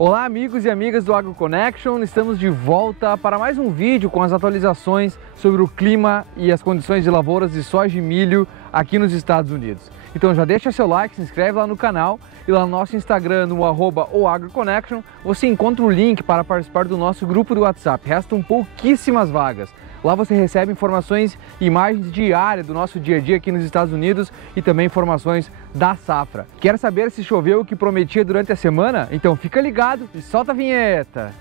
Olá amigos e amigas do AgroConnection, estamos de volta para mais um vídeo com as atualizações sobre o clima e as condições de lavouras de soja e milho aqui nos Estados Unidos. Então já deixa seu like, se inscreve lá no canal e lá no nosso Instagram, no @oagroconnection, você encontra o link para participar do nosso grupo do WhatsApp. Restam pouquíssimas vagas. Lá você recebe informações e imagens diárias do nosso dia a dia aqui nos Estados Unidos e também informações da safra. Quer saber se choveu o que prometia durante a semana? Então fica ligado e solta a vinheta!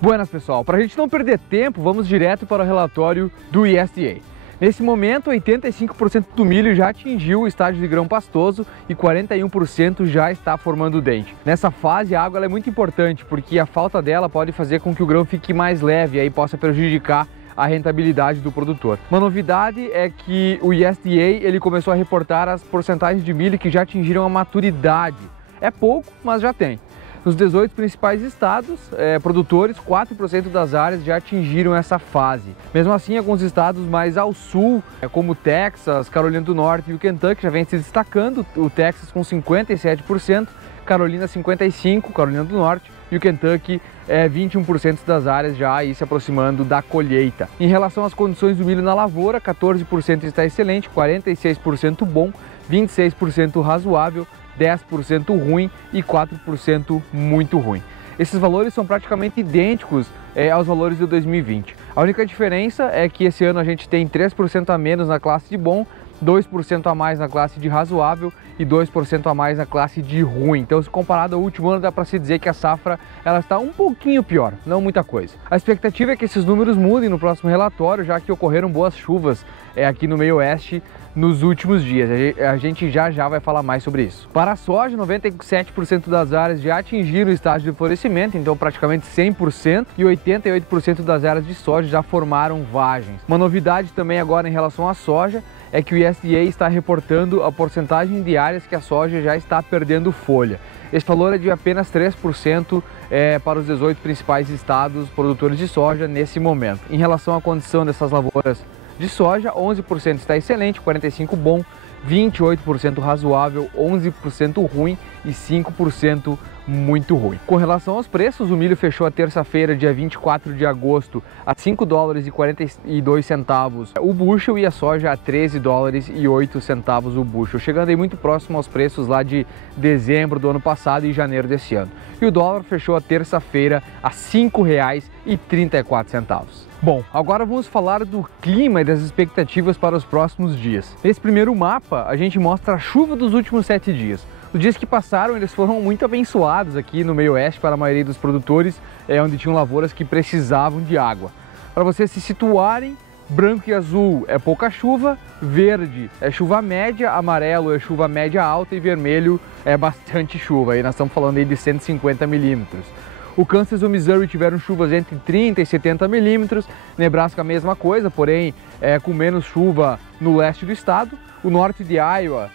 Buenas pessoal, para a gente não perder tempo, vamos direto para o relatório do USDA. Nesse momento, 85% do milho já atingiu o estágio de grão pastoso e 41% já está formando dente. Nessa fase, a água é muito importante porque a falta dela pode fazer com que o grão fique mais leve e aí possa prejudicar a rentabilidade do produtor. Uma novidade é que o USDA ele começou a reportar as porcentagens de milho que já atingiram a maturidade. É pouco, mas já tem. Nos 18 principais estados produtores, 4% das áreas já atingiram essa fase. Mesmo assim, alguns estados mais ao sul, como Texas, Carolina do Norte e o Kentucky, já vem se destacando. O Texas com 57%, Carolina 55%, Carolina do Norte, e o Kentucky 21% das áreas já aí se aproximando da colheita. Em relação às condições do milho na lavoura, 14% está excelente, 46% bom, 26% razoável, 10% ruim e 4% muito ruim. Esses valores são praticamente idênticos aos valores de 2020. A única diferença é que esse ano a gente tem 3% a menos na classe de bom, 2% a mais na classe de razoável e 2% a mais na classe de ruim. Então, se comparado ao último ano, dá para se dizer que a safra ela está um pouquinho pior, não muita coisa. A expectativa é que esses números mudem no próximo relatório, já que ocorreram boas chuvas aqui no meio oeste nos últimos dias. A gente já vai falar mais sobre isso. Para a soja, 97% das áreas já atingiram o estágio de florescimento, então praticamente 100%, e 88% das áreas de soja já formaram vagens. Uma novidade também agora em relação à soja é que o USDA está reportando a porcentagem de áreas que a soja já está perdendo folha. Esse valor é de apenas 3% para os 18 principais estados produtores de soja nesse momento. Em relação à condição dessas lavouras de soja, 11% está excelente, 45% bom, 28% razoável, 11% ruim e 5% muito ruim. Com relação aos preços, o milho fechou a terça-feira, dia 24 de agosto, a $5,42 o bushel e a soja a $13,08 o bushel, chegando aí muito próximo aos preços lá de dezembro do ano passado e janeiro desse ano. E o dólar fechou a terça-feira a R$ 5,34. Bom, agora vamos falar do clima e das expectativas para os próximos dias. Nesse primeiro mapa, a gente mostra a chuva dos últimos 7 dias. Os dias que passaram, eles foram muito abençoados aqui no meio oeste para a maioria dos produtores, onde tinham lavouras que precisavam de água. Para vocês se situarem, branco e azul é pouca chuva, verde é chuva média, amarelo é chuva média alta e vermelho é bastante chuva. Aí nós estamos falando aí de 150 milímetros. O Kansas e o Missouri tiveram chuvas entre 30 e 70 milímetros, Nebraska a mesma coisa, porém com menos chuva no leste do estado. O norte de Iowa,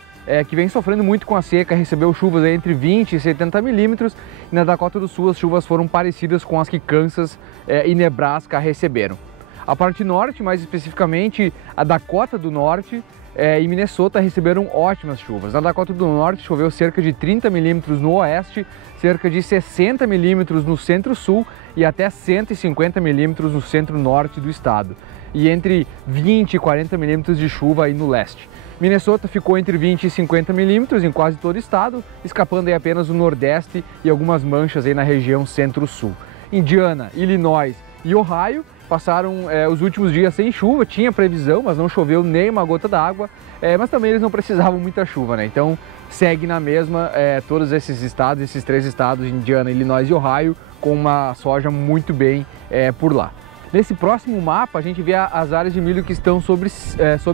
que vem sofrendo muito com a seca, recebeu chuvas entre 20 e 70 milímetros, e na Dakota do Sul as chuvas foram parecidas com as que Kansas e Nebraska receberam. A parte norte, mais especificamente a Dakota do Norte e Minnesota, receberam ótimas chuvas. Na Dakota do Norte choveu cerca de 30 milímetros no oeste, cerca de 60 milímetros no centro-sul e até 150 milímetros no centro-norte do estado, e entre 20 e 40 milímetros de chuva aí no leste. Minnesota ficou entre 20 e 50 milímetros em quase todo o estado, escapando aí apenas o nordeste e algumas manchas aí na região centro-sul. Indiana, Illinois e Ohio passaram os últimos dias sem chuva, tinha previsão, mas não choveu nem uma gota d'água, mas também eles não precisavam muita chuva, né? Então segue na mesma todos esses estados, esses 3 estados, Indiana, Illinois e Ohio, com uma soja muito bem por lá. Nesse próximo mapa a gente vê as áreas de milho que estão sob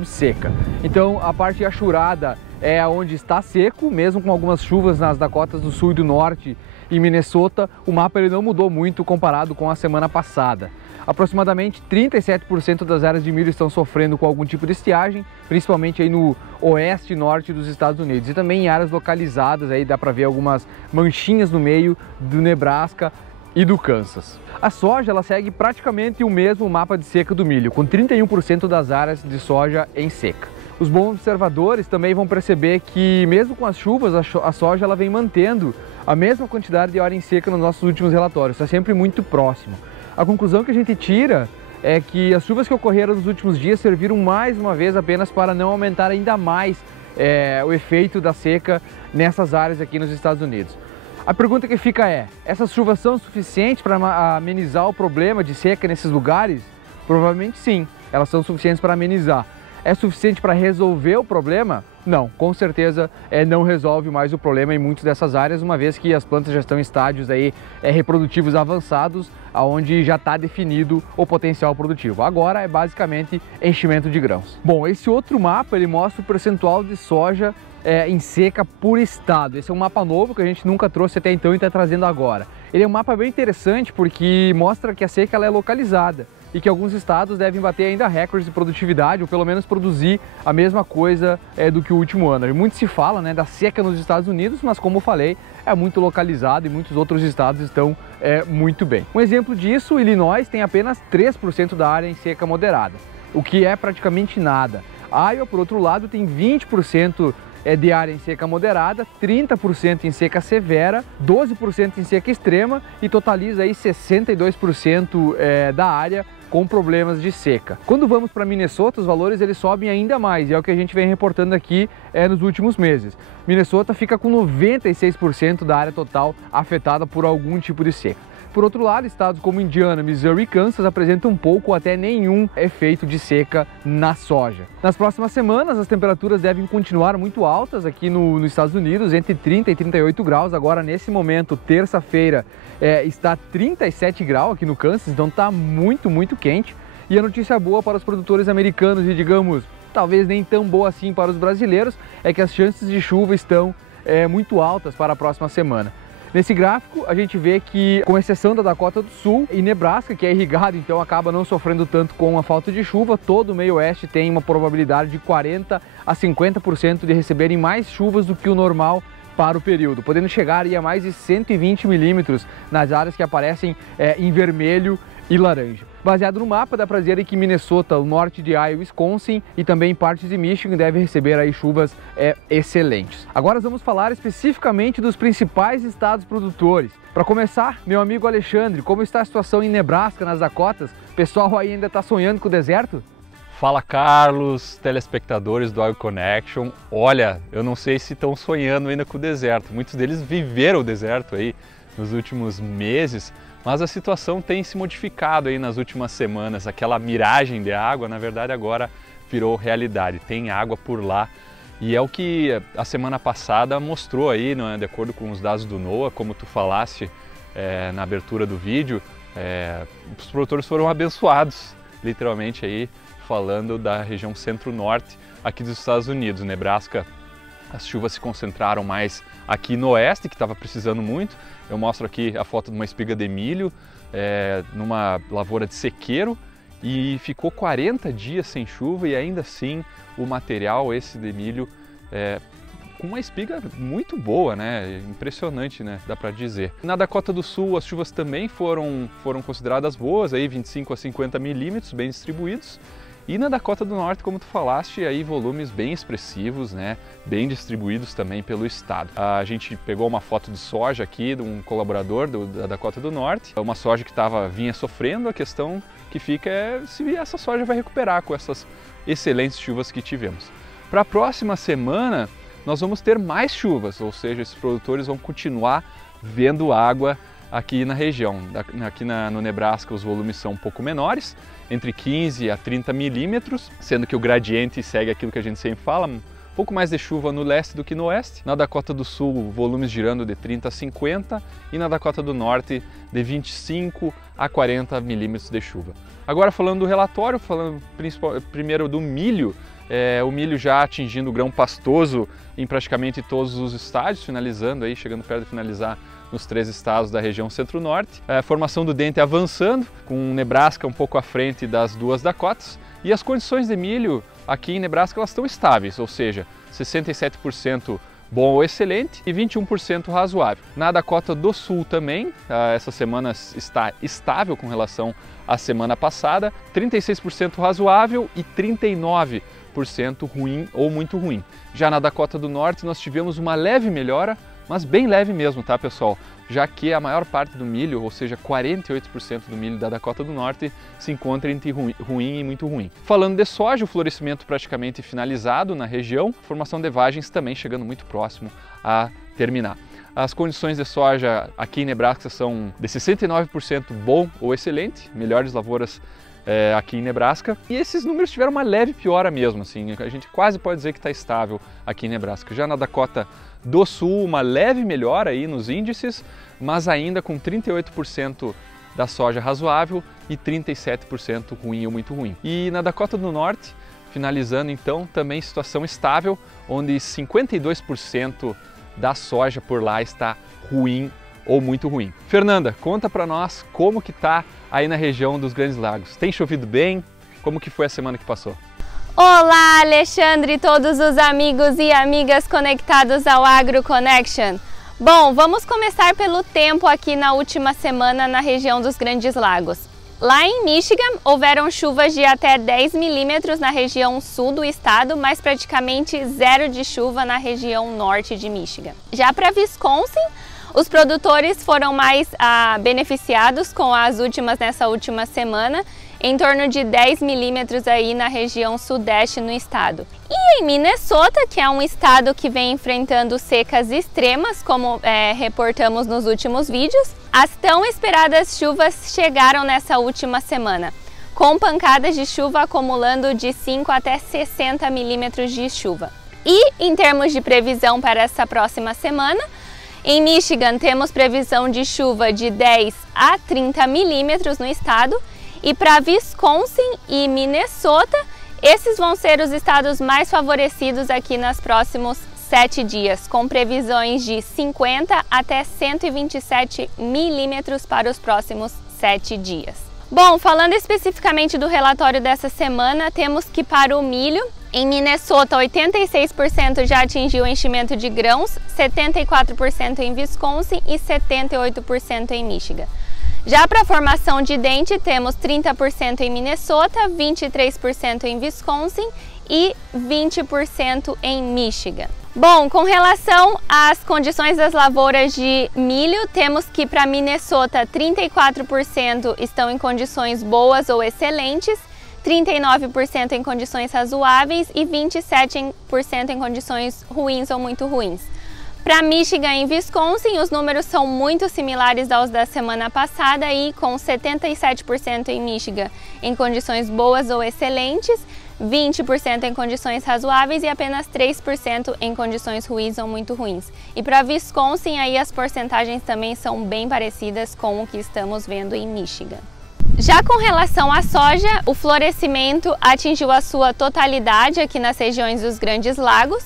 seca. Então a parte achurada é onde está seco, mesmo com algumas chuvas nas Dakotas do Sul e do Norte e Minnesota, o mapa ele não mudou muito comparado com a semana passada. Aproximadamente 37% das áreas de milho estão sofrendo com algum tipo de estiagem, principalmente aí no oeste e norte dos Estados Unidos, e também em áreas localizadas, aí dá para ver algumas manchinhas no meio do Nebraska, e do Kansas. A soja ela segue praticamente o mesmo mapa de seca do milho, com 31% das áreas de soja em seca. Os bons observadores também vão perceber que mesmo com as chuvas, a soja ela vem mantendo a mesma quantidade de hora em seca nos nossos últimos relatórios, está sempre muito próximo. A conclusão que a gente tira é que as chuvas que ocorreram nos últimos dias serviram mais uma vez apenas para não aumentar ainda mais o efeito da seca nessas áreas aqui nos Estados Unidos. A pergunta que fica é, essas chuvas são suficientes para amenizar o problema de seca nesses lugares? Provavelmente sim, elas são suficientes para amenizar. É suficiente para resolver o problema? Não, com certeza não resolve mais o problema em muitas dessas áreas, uma vez que as plantas já estão em estádios aí, reprodutivos avançados, onde já está definido o potencial produtivo. Agora é basicamente enchimento de grãos. Bom, esse outro mapa ele mostra o percentual de soja em seca por estado. Esse é um mapa novo que a gente nunca trouxe até então e está trazendo agora. Ele é um mapa bem interessante porque mostra que a seca ela é localizada e que alguns estados devem bater ainda recordes de produtividade ou pelo menos produzir a mesma coisa do que o último ano. Muito se fala da seca nos Estados Unidos, mas como eu falei, é muito localizado e muitos outros estados estão muito bem. Um exemplo disso, Illinois tem apenas 3% da área em seca moderada, o que é praticamente nada. Iowa, por outro lado, tem 20% de área em seca moderada, 30% em seca severa, 12% em seca extrema e totaliza aí 62% da área com problemas de seca. Quando vamos para Minnesota, os valores eles sobem ainda mais, e é o que a gente vem reportando aqui nos últimos meses. Minnesota fica com 96% da área total afetada por algum tipo de seca. Por outro lado, estados como Indiana, Missouri e Kansas apresentam pouco ou até nenhum efeito de seca na soja. Nas próximas semanas, as temperaturas devem continuar muito altas aqui nos Estados Unidos, entre 30 e 38 graus. Agora, nesse momento, terça-feira, está 37 graus aqui no Kansas, então está muito, muito quente. E a notícia boa para os produtores americanos e, digamos, talvez nem tão boa assim para os brasileiros, é que as chances de chuva estão muito altas para a próxima semana. Nesse gráfico, a gente vê que, com exceção da Dakota do Sul e Nebraska, que é irrigado, então acaba não sofrendo tanto com a falta de chuva, todo o meio oeste tem uma probabilidade de 40 a 50% de receberem mais chuvas do que o normal para o período, podendo chegar a mais de 120 milímetros nas áreas que aparecem em vermelho e laranja. Baseado no mapa, dá para dizer que Minnesota, o norte de Iowa e Wisconsin e também partes de Michigan devem receber aí chuvas excelentes. Agora vamos falar especificamente dos principais estados produtores. Para começar, meu amigo Alexandre, como está a situação em Nebraska, nas Dakotas? O pessoal aí ainda está sonhando com o deserto? Fala Carlos, telespectadores do AgroConnection. Olha, eu não sei se estão sonhando ainda com o deserto. Muitos deles viveram o deserto aí nos últimos meses, mas a situação tem se modificado aí nas últimas semanas. Aquela miragem de água, na verdade, agora virou realidade. Tem água por lá e é o que a semana passada mostrou aí, de acordo com os dados do NOAA, como tu falaste na abertura do vídeo, os produtores foram abençoados, literalmente aí, falando da região centro-norte aqui dos Estados Unidos. Nebraska, as chuvas se concentraram mais aqui no oeste, que estava precisando muito. Eu mostro aqui a foto de uma espiga de milho numa lavoura de sequeiro e ficou 40 dias sem chuva e ainda assim o material esse de milho com uma espiga muito boa, impressionante, dá para dizer. Na Dakota do Sul as chuvas também foram consideradas boas, aí 25 a 50 milímetros, bem distribuídos. E na Dakota do Norte, como tu falaste, aí volumes bem expressivos, bem distribuídos também pelo estado. A gente pegou uma foto de soja aqui de um colaborador da Dakota do Norte, uma soja que vinha sofrendo. A questão que fica é se essa soja vai recuperar com essas excelentes chuvas que tivemos. Para a próxima semana, nós vamos ter mais chuvas, ou seja, esses produtores vão continuar vendo água aqui na região. Aqui no Nebraska os volumes são um pouco menores, entre 15 a 30 milímetros, sendo que o gradiente segue aquilo que a gente sempre fala, um pouco mais de chuva no leste do que no oeste. Na Dakota do Sul, volumes girando de 30 a 50 e na Dakota do Norte de 25 a 40 milímetros de chuva. Agora falando do relatório, falando primeiro do milho, o milho já atingindo o grão pastoso em praticamente todos os estádios, finalizando aí, chegando perto de finalizar nos 3 estados da região centro-norte. A formação do dente avançando, com Nebraska um pouco à frente das 2 Dakotas. E as condições de milho aqui em Nebraska elas estão estáveis, ou seja, 67% bom ou excelente e 21% razoável. Na Dakota do Sul também, essa semana está estável com relação à semana passada, 36% razoável e 39% ruim ou muito ruim. Já na Dakota do Norte nós tivemos uma leve melhora, mas bem leve mesmo, tá pessoal? Já que a maior parte do milho, ou seja, 48% do milho da Dakota do Norte, se encontra entre ruim e muito ruim. Falando de soja, o florescimento praticamente finalizado na região, formação de vagens também chegando muito próximo a terminar. As condições de soja aqui em Nebraska são de 69% bom ou excelente, melhores lavouras aqui em Nebraska, e esses números tiveram uma leve piora mesmo, assim, a gente quase pode dizer que está estável aqui em Nebraska. Já na Dakota do Sul, uma leve melhora aí nos índices, mas ainda com 38% da soja razoável e 37% ruim ou muito ruim. E na Dakota do Norte, finalizando então, também situação estável, onde 52% da soja por lá está ruim ou muito ruim. Fernanda, conta para nós como que tá aí na região dos Grandes Lagos. Tem chovido bem? Como que foi a semana que passou? Olá, Alexandre e todos os amigos e amigas conectados ao Agro Connection. Bom, vamos começar pelo tempo aqui na última semana na região dos Grandes Lagos. Lá em Michigan, houveram chuvas de até 10 milímetros na região sul do estado, mas praticamente zero de chuva na região norte de Michigan. Já para Wisconsin, os produtores foram mais beneficiados com as últimas nessa última semana, em torno de 10 milímetros aí na região sudeste no estado. E em Minnesota, que é um estado que vem enfrentando secas extremas, como reportamos nos últimos vídeos, as tão esperadas chuvas chegaram nessa última semana, com pancadas de chuva acumulando de 5 até 60 milímetros de chuva. E em termos de previsão para essa próxima semana, em Michigan temos previsão de chuva de 10 a 30 milímetros no estado, e para Wisconsin e Minnesota, esses vão ser os estados mais favorecidos aqui nos próximos 7 dias, com previsões de 50 até 127 milímetros para os próximos 7 dias. Bom, falando especificamente do relatório dessa semana, temos que para o milho, em Minnesota, 86% já atingiu o enchimento de grãos, 74% em Wisconsin e 78% em Michigan. Já para a formação de dente, temos 30% em Minnesota, 23% em Wisconsin e 20% em Michigan. Bom, com relação às condições das lavouras de milho, temos que para Minnesota 34% estão em condições boas ou excelentes, 39% em condições razoáveis e 27% em condições ruins ou muito ruins. Para Michigan e Wisconsin, os números são muito similares aos da semana passada, e com 77% em Michigan em condições boas ou excelentes, 20% em condições razoáveis e apenas 3% em condições ruins ou muito ruins. E para Wisconsin, aí as porcentagens também são bem parecidas com o que estamos vendo em Michigan. Já com relação à soja, o florescimento atingiu a sua totalidade aqui nas regiões dos Grandes Lagos.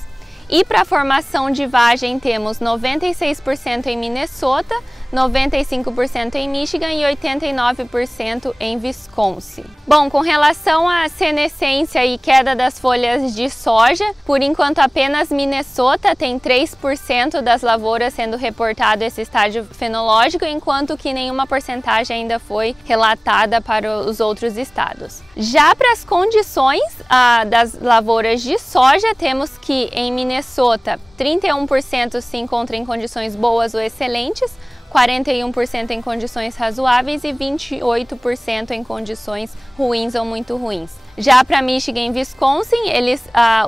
E para a formação de vagem temos 96% em Minnesota, 95% em Michigan e 89% em Wisconsin. Bom, com relação à senescência e queda das folhas de soja, por enquanto apenas Minnesota tem 3% das lavouras sendo reportado esse estágio fenológico, enquanto que nenhuma porcentagem ainda foi relatada para os outros estados. Já para as condições das lavouras de soja, temos que em Minnesota 31% se encontra em condições boas ou excelentes, 41% em condições razoáveis e 28% em condições ruins ou muito ruins. Já para Michigan e Wisconsin,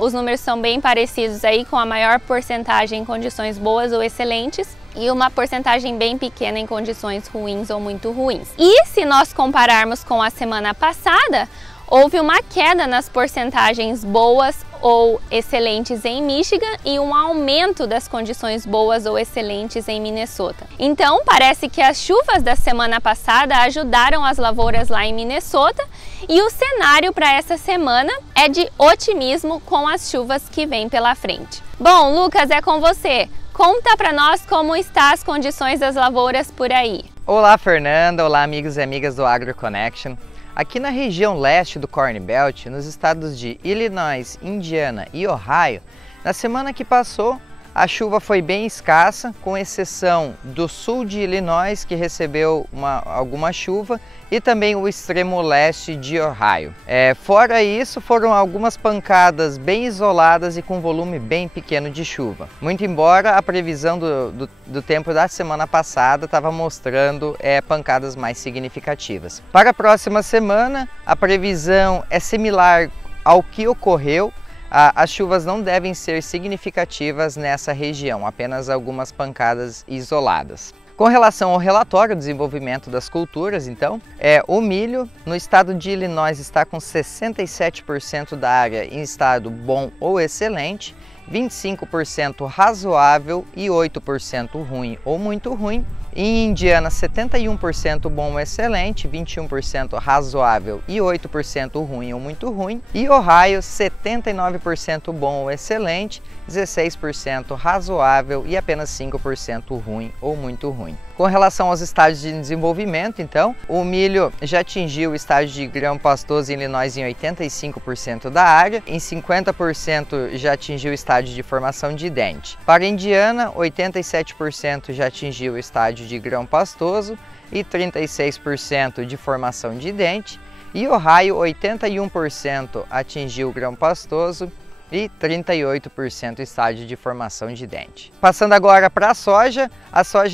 os números são bem parecidos aí, com a maior porcentagem em condições boas ou excelentes e uma porcentagem bem pequena em condições ruins ou muito ruins. E se nós compararmos com a semana passada, houve uma queda nas porcentagens boas ou excelentes em Michigan e um aumento das condições boas ou excelentes em Minnesota. Então, parece que as chuvas da semana passada ajudaram as lavouras lá em Minnesota, e o cenário para essa semana é de otimismo com as chuvas que vêm pela frente. Bom, Lucas, é com você. Conta para nós como estão as condições das lavouras por aí. Olá, Fernanda. Olá, amigos e amigas do Agro Connection. Aqui na região leste do Corn Belt, nos estados de Illinois, Indiana e Ohio, na semana que passou, a chuva foi bem escassa, com exceção do sul de Illinois, que recebeu alguma chuva, e também o extremo leste de Ohio. Fora isso, foram algumas pancadas bem isoladas e com volume bem pequeno de chuva. Muito embora a previsão do tempo da semana passada estava mostrando pancadas mais significativas. Para a próxima semana, a previsão é similar ao que ocorreu. As chuvas não devem ser significativas nessa região, apenas algumas pancadas isoladas. Com relação ao relatório do desenvolvimento das culturas, então, o milho no estado de Illinois está com 67% da área em estado bom ou excelente, 25% razoável e 8% ruim ou muito ruim. Em Indiana, 71% bom ou excelente, 21% razoável e 8% ruim ou muito ruim. E Ohio, 79% bom ou excelente, 16% razoável e apenas 5% ruim ou muito ruim. Com relação aos estágios de desenvolvimento, então, o milho já atingiu o estágio de grão pastoso em Illinois em 85% da área, em 50% já atingiu o estágio de formação de dente. Para Indiana, 87% já atingiu o estágio de grão pastoso e 36% de formação de dente. E Ohio, 81% atingiu o grão pastoso e 38% estágio de formação de dente. Passando agora para a soja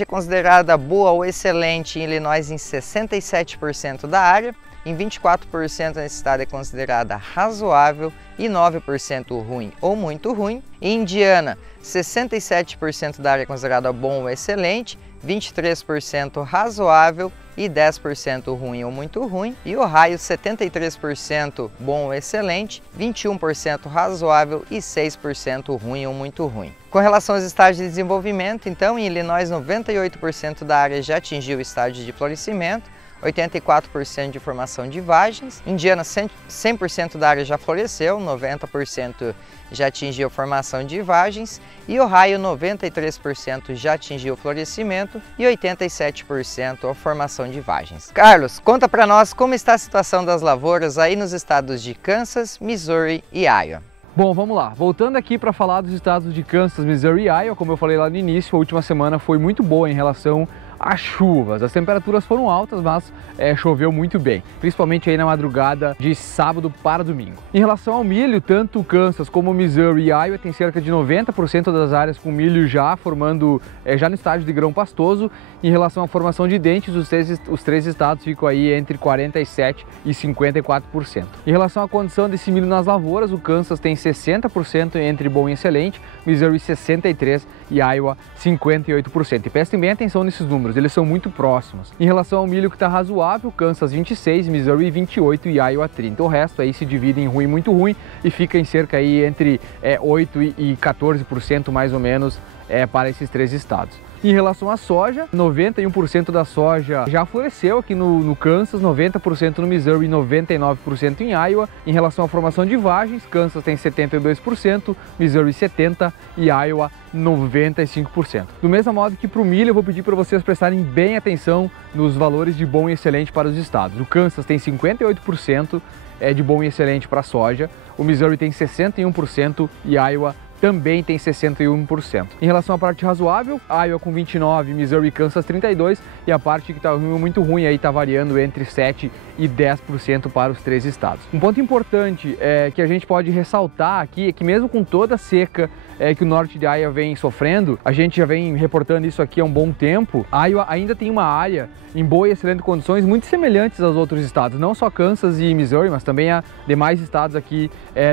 é considerada boa ou excelente em Illinois em 67% da área, em 24% nesse estado é considerada razoável e 9% ruim ou muito ruim. Em Indiana, 67% da área é considerada bom ou excelente, 23% razoável e 10% ruim ou muito ruim. E Ohio, 73% bom ou excelente, 21% razoável e 6% ruim ou muito ruim. Com relação aos estágios de desenvolvimento, então, em Illinois, 98% da área já atingiu o estágio de florescimento, 84% de formação de vagens. Indiana, 100% da área já floresceu, 90% já atingiu a formação de vagens. E Ohio, 93% já atingiu o florescimento e 87% a formação de vagens. Carlos, conta para nós como está a situação das lavouras aí nos estados de Kansas, Missouri e Iowa. Bom, vamos lá. Voltando aqui para falar dos estados de Kansas, Missouri e Iowa, como eu falei lá no início, a última semana foi muito boa em relação às chuvas. As temperaturas foram altas, mas choveu muito bem, principalmente aí na madrugada de sábado para domingo. Em relação ao milho, tanto Kansas como Missouri e Iowa tem cerca de 90% das áreas com milho já formando, já no estágio de grão pastoso. Em relação à formação de dentes, os três estados ficam aí entre 47% e 54%. Em relação à condição desse milho nas lavouras, o Kansas tem 60% entre bom e excelente, Missouri 63% e Iowa 58%. E prestem bem atenção nesses números, eles são muito próximos. Em relação ao milho que está razoável, Kansas 26%, Missouri 28% e Iowa 30%. O resto aí se divide em ruim e muito ruim e fica em cerca aí entre 8% e 14% mais ou menos para esses três estados. Em relação à soja, 91% da soja já floresceu aqui no Kansas, 90% no Missouri e 99% em Iowa. Em relação à formação de vagens, Kansas tem 72%, Missouri 70% e Iowa 95%. Do mesmo modo que para o milho, eu vou pedir para vocês prestarem bem atenção nos valores de bom e excelente para os estados. O Kansas tem 58% de bom e excelente para a soja, o Missouri tem 61% e Iowa também tem 61%. Em relação à parte razoável, Iowa com 29%, Missouri e Kansas 32%, e a parte que está muito ruim aí está variando entre 7% e 10% para os três estados. Um ponto importante que a gente pode ressaltar aqui é que mesmo com toda a seca que o norte de Iowa vem sofrendo, a gente já vem reportando isso aqui há um bom tempo, Iowa ainda tem uma área em boa e excelente condições muito semelhantes aos outros estados, não só Kansas e Missouri, mas também a demais estados aqui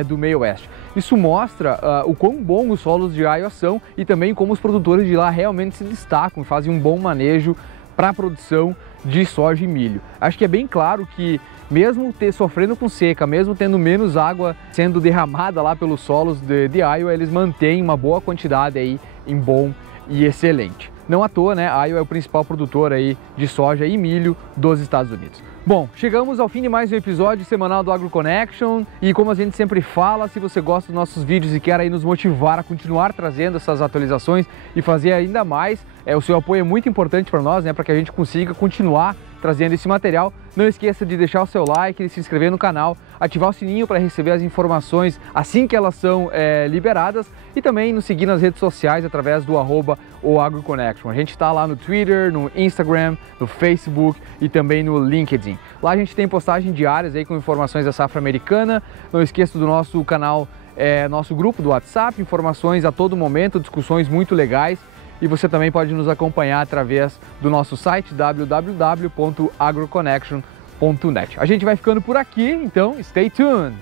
do meio oeste. Isso mostra o quão bom os solos de Iowa são e também como os produtores de lá realmente se destacam e fazem um bom manejo para a produção de soja e milho. Acho que é bem claro que mesmo sofrendo com seca, mesmo tendo menos água sendo derramada lá pelos solos de Iowa, eles mantêm uma boa quantidade aí em bom e excelente. Não à toa, né? Iowa é o principal produtor aí de soja e milho dos Estados Unidos. Bom, chegamos ao fim de mais um episódio semanal do AgroConnection e como a gente sempre fala, se você gosta dos nossos vídeos e quer aí nos motivar a continuar trazendo essas atualizações e fazer ainda mais, o seu apoio é muito importante para nós, né, para que a gente consiga continuar trazendo esse material. Não esqueça de deixar o seu like, de se inscrever no canal, ativar o sininho para receber as informações assim que elas são liberadas e também nos seguir nas redes sociais através do @oagroconnection. A gente está lá no Twitter, no Instagram, no Facebook e também no LinkedIn. Lá a gente tem postagem diárias aí com informações da safra americana. Não esqueça do nosso canal, nosso grupo do WhatsApp, informações a todo momento, discussões muito legais. E você também pode nos acompanhar através do nosso site www.agroconnection.net. A gente vai ficando por aqui, então stay tuned!